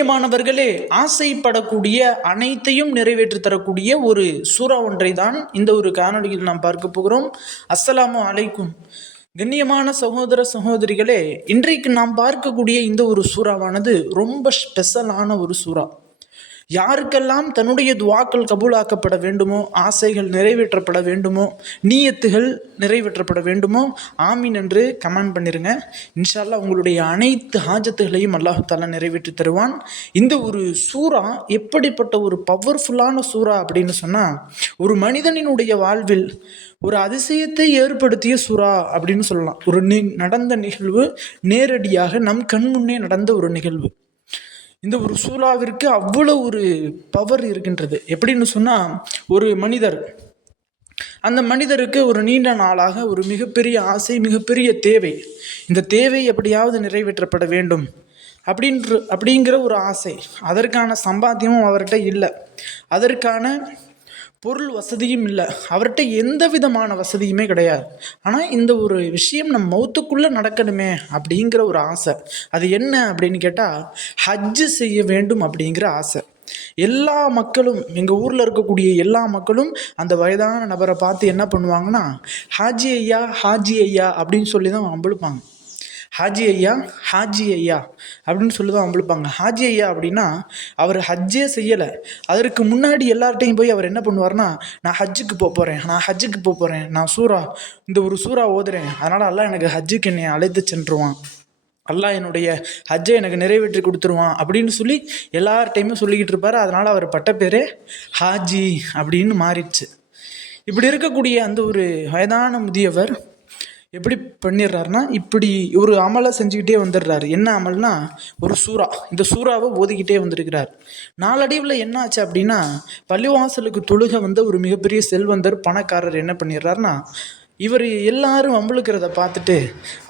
கண்ணியமானவர்களே, ஆசைப்படக்கூடிய அனைத்தையும் நிறைவேற்றி தரக்கூடிய ஒரு சூறா ஒன்றை தான் இந்த ஒரு காணொலியில் நாம் பார்க்க போகிறோம். அஸ்ஸலாமு அலைக்கும். கண்ணியமான சகோதர சகோதரிகளே, இன்றைக்கு நாம் பார்க்கக்கூடிய இந்த ஒரு சூறாவானது ரொம்ப ஸ்பெஷலான ஒரு சூறா. யாருக்கெல்லாம் தன்னுடைய துவாக்கள் கபூலாக்கப்பட வேண்டுமோ, ஆசைகள் நிறைவேற்றப்பட வேண்டுமோ, நீயத்துகள் நிறைவேற்றப்பட வேண்டுமோ, ஆமீன் என்று கமெண்ட் பண்ணிருங்க. இன்ஷா அல்லாஹ் உங்களுடைய அனைத்து ஹாஜத்துகளையும் அல்லாஹ் தஆலா நிறைவேற்றி தருவான். இந்த ஒரு சூறா எப்படிப்பட்ட ஒரு பவர்ஃபுல்லான சூறா அப்படின்னு சொன்னால், ஒரு மனிதனினுடைய வாழ்வில் ஒரு அதிசயத்தை ஏற்படுத்திய சூறா அப்படின்னு சொல்லலாம். ஒரு நடந்த நிகழ்வு நேரடியாக நம் கண் முன்னே நடந்த ஒரு நிகழ்வு. இந்த ஒரு சூறாவிற்கு அவ்வளோ ஒரு பவர் இருக்கின்றது. எப்படின்னு சொன்னால், ஒரு மனிதர், அந்த மனிதருக்கு ஒரு நீண்ட நாளாக ஒரு மிகப்பெரிய ஆசை, மிகப்பெரிய தேவை. இந்த தேவை எப்படியாவது நிறைவேற்றப்பட வேண்டும் அப்படிங்கிற ஒரு ஆசை. அதற்கான சம்பாத்தியமும் அவர்கிட்ட இல்லை, அதற்கான பொருள் வசதியும் இல்லை, அவர்கிட்ட எந்த விதமான வசதியுமே கிடையாது. ஆனால் இந்த ஒரு விஷயம் நம்ம மௌத்துக்குள்ளே நடக்கணுமே அப்படிங்கிற ஒரு ஆசை. அது என்ன அப்படின்னு கேட்டால், ஹஜ்ஜு செய்ய வேண்டும் அப்படிங்கிற ஆசை. எல்லா மக்களும், எங்கள் ஊரில் இருக்கக்கூடிய எல்லா மக்களும் அந்த வயதான நபரை பார்த்து என்ன பண்ணுவாங்கன்னா, ஹாஜி ஐயா ஹாஜி ஐயா அப்படின்னு சொல்லி தான் அம்பளுப்பாங்க. ஹாஜி ஐயா ஹாஜி ஐயா அப்படின்னு சொல்லி தான் அம்பளுப்பாங்க. ஹாஜி ஐயா அப்படின்னா அவர் ஹஜ்ஜே செய்யலை, அதற்கு முன்னாடி எல்லார்ட்டையும் போய் அவர் என்ன பண்ணுவார்னா, நான் ஹஜ்ஜுக்கு போகிறேன், நான் ஹஜ்ஜுக்கு போகிறேன், நான் இந்த ஒரு சூறா ஓதுறேன், அதனால் அல்லாஹ் எனக்கு ஹஜ்ஜுக்கு என்னை அழைத்து சென்றுவான், அல்லாஹ் என்னுடைய ஹஜ்ஜை எனக்கு நிறைவேற்றி கொடுத்துருவான் அப்படின்னு சொல்லி எல்லார்ட்டையுமே சொல்லிக்கிட்டு இருப்பார். அதனால் அவர் பட்ட பேரே ஹாஜி அப்படின்னு மாறிடுச்சு. இப்படி இருக்கக்கூடிய அந்த ஒரு வயதான முதியவர் எப்படி பண்ணிடுறாருனா, இப்படி ஒரு அமலை செஞ்சுக்கிட்டே வந்துடுறாரு. என்ன அமல்னா, ஒரு சூறா. இந்த சூறாவை ஓதிக்கிட்டே வந்திருக்கிறார். நாளடைவில் என்ன ஆச்சு அப்படின்னா, பள்ளிவாசலுக்கு தொழுக வந்த ஒரு மிகப்பெரிய செல்வந்தர், பணக்காரர் என்ன பண்ணிடுறாருனா, இவர் எல்லாரும் வம்பளுக்கிறத பார்த்துட்டு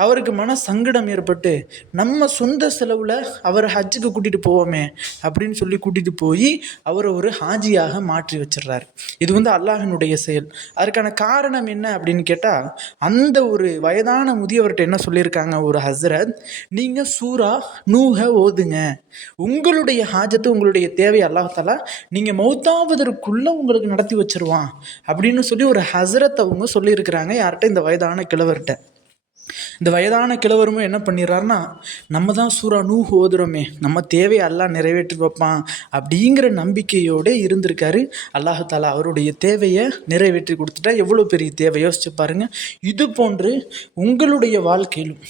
அவருக்கு மன சங்கடம் ஏற்பட்டு, நம்ம சொந்த செலவில் அவர் ஹஜ்ஜுக்கு கூட்டிகிட்டு போவோமே அப்படின்னு சொல்லி கூட்டிகிட்டு போய் அவரை ஒரு ஹாஜியாக மாற்றி வச்சிடுறாரு. இது அல்லாஹினுடைய செயல். அதற்கான காரணம் என்ன அப்படின்னு கேட்டால், அந்த ஒரு வயதான முதியவர்கிட்ட என்ன சொல்லியிருக்காங்க ஒரு ஹஸ்ரத், நீங்கள் சூரா நூஹ ஓதுங்க, உங்களுடைய ஹாஜத்தை, உங்களுடைய தேவை அல்லாஹ் தஆலா நீங்கள் மௌத்தாவதற்குள்ளே உங்களுக்கு நடத்தி வச்சிருவான் அப்படின்னு சொல்லி ஒரு ஹஸ்ரத் அவங்க சொல்லியிருக்கிறாங்க. யார்கிட்ட? இந்த வயதான கிழவர்கிட்ட. இந்த வயதான கிழவருமே என்ன பண்ணிடுறாருன்னா, நம்ம தான் சூரா நூஹ் ஓதுறோமே, நம்ம தேவையை அல்லாஹ் நிறைவேற்றி வைப்பான் அப்படிங்கிற நம்பிக்கையோடு இருந்திருக்காரு. அல்லாஹ் தஆலா அவருடைய தேவையை நிறைவேற்றி கொடுத்துட்டா எவ்வளோ பெரிய தேவை யோசிச்சு பாருங்கள். இது போன்று உங்களுடைய வாழ்க்கையிலும்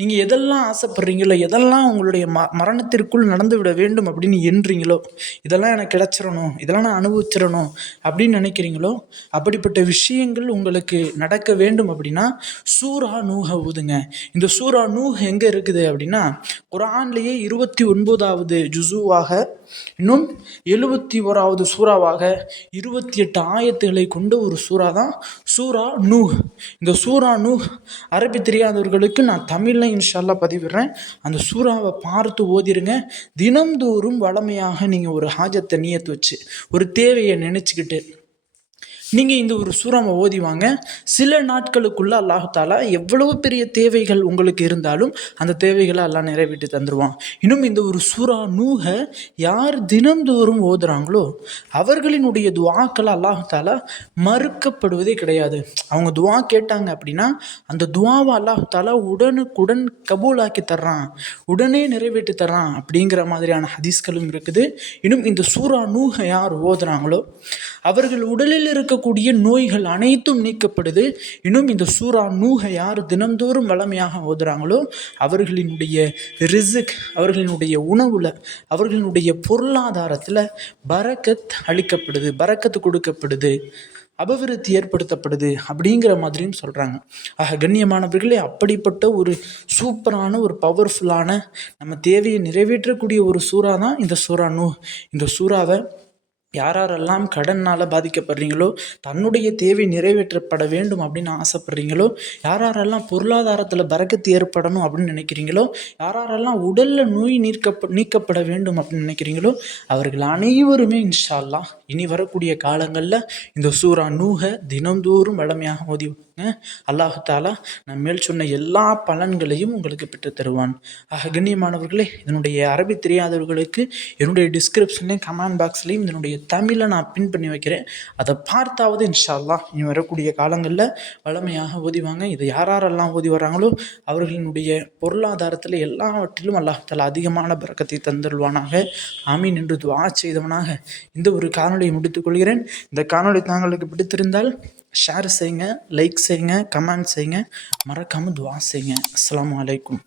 நீங்கள் எதெல்லாம் ஆசைப்படுறீங்களோ, எதெல்லாம் உங்களுடைய மரணத்திற்குள் நடந்து விட வேண்டும் அப்படின்னு எண்றீங்களோ, இதெல்லாம் எனக்கு கிடைச்சிடணும், இதெல்லாம் நான் அனுபவிச்சிடணும் அப்படின்னு நினைக்கிறீங்களோ, அப்படிப்பட்ட விஷயங்கள் உங்களுக்கு நடக்க வேண்டும் அப்படின்னா சூரா நூஹ ஓதுங்க. இந்த சூரா நூஹ் எங்கே இருக்குது அப்படின்னா, குர்ஆன்லேயே 29வது ஜுஸுவாக, இன்னும் 71வது சூறாவாக 28 ஆயத்துகளை கொண்ட ஒரு சூறா தான் சூரா நூஹ். இந்த சூரா நூஹ் அரபி தெரியாதவர்களுக்கு நான் தமிழில் இன்ஷா அல்லாஹ் பதிவிடுறேன். அந்த சூறாவை பார்த்து ஓதிருங்க. தினம்தோறும் வளமையாக நீங்கள் ஒரு ஹாஜத்தை நியத்து வச்சு, ஒரு தேவையை நினச்சிக்கிட்டு நீங்கள் இந்த ஒரு சூறாவை ஓதிவாங்க. சில நாட்களுக்குள்ளே அல்லாஹ் தஆலா எவ்வளவு பெரிய தேவைகள் உங்களுக்கு இருந்தாலும் அந்த தேவைகளை அல்லாஹ் நிறைவேற்றி தந்துடுவான். இன்னும் இந்த ஒரு சூரா நூஹ யார் தினந்தோறும் ஓதுறாங்களோ அவர்களினுடைய துவாக்கள் அல்லாஹ் தஆலா மறுக்கப்படுவதே கிடையாது. அவங்க துவா கேட்டாங்க அப்படின்னா அந்த துவாவை அல்லாஹ் தஆலா உடனுக்குடன் கபூலாக்கி தர்றான், உடனே நிறைவேற்றி தர்றான் அப்படிங்கிற மாதிரியான ஹதீஸ்களும் இருக்குது. இன்னும் இந்த சூரா நூஹ யார் ஓதுறாங்களோ அவர்கள் உடலில் இருக்கக்கூடிய நோய்கள் அனைத்தும் நீக்கப்படுது. இன்னும் இந்த சூரா நூஹ யார் தினந்தோறும் வளமையாக ஓதுறாங்களோ அவர்களினுடைய ரிஸ்க், அவர்களினுடைய உணவில், அவர்களினுடைய பொருளாதாரத்தில் பரக்கத் அளிக்கப்படுது, பரக்கத்து கொடுக்கப்படுது, அபிவிருத்தி ஏற்படுத்தப்படுது அப்படிங்கிற மாதிரியும் சொல்கிறாங்க. ஆக கண்ணியமானவர்களே, அப்படிப்பட்ட ஒரு சூப்பரான ஒரு பவர்ஃபுல்லான நம்ம தேவையை நிறைவேற்றக்கூடிய ஒரு சூறா தான் இந்த சூரா நூஹ். இந்த சூறாவை யாரெல்லாம் கடனால் பாதிக்கப்படுறீங்களோ, தன்னுடைய தேவை நிறைவேற்றப்பட வேண்டும் அப்படின்னு ஆசைப்படுறீங்களோ, யாரெல்லாம் பொருளாதாரத்தில் பரக்கத்து ஏற்படணும் அப்படின்னு நினைக்கிறீங்களோ, யாரெல்லாம் உடலில் நோய் நீக்கப்பட வேண்டும் அப்படின்னு நினைக்கிறீங்களோ, அவர்கள் அனைவருமே இன்ஷா அல்லாஹ் இனி வரக்கூடிய காலங்களில் இந்த சூரா நூஹை தினந்தோறும் வளமையாக ஓதிவாங்க. அல்லாஹு தாலா நான் மேல் சொன்ன எல்லா பலன்களையும் உங்களுக்கு பெற்று தருவான். ஆக கண்ணியமானவர்களே, இதனுடைய அரபி தெரியாதவர்களுக்கு என்னுடைய டிஸ்கிரிப்ஷன்லேயும் கமெண்ட் பாக்ஸ்லேயும் இதனுடைய தமிழை நான் பின் பண்ணி வைக்கிறேன். அதை பார்த்தாவது இன்ஷா அல்லாஹ் இனி வரக்கூடிய காலங்களில் வளமையாக ஓதிவாங்க. இதை யாரெல்லாம் ஓதி வராங்களோ அவர்களினுடைய பொருளாதாரத்தில் எல்லாவற்றிலும் அல்லாஹ் தாலா அதிகமான பரக்கத்தை தந்துள்வானாக. ஆமீன் என்று துஆ செய்தவனாக இந்த ஒரு காணொலியை முடித்துக்கொள்கிறேன். இந்த காணொலி தாங்களுக்கு பிடித்திருந்தால் ஷேர் செய்யுங்க, லைக் செய்யுங்க, கமெண்ட் செய்யுங்க, மறக்காமல் துஆ செய்யுங்க. அஸ்ஸலாமு அலைக்கும்.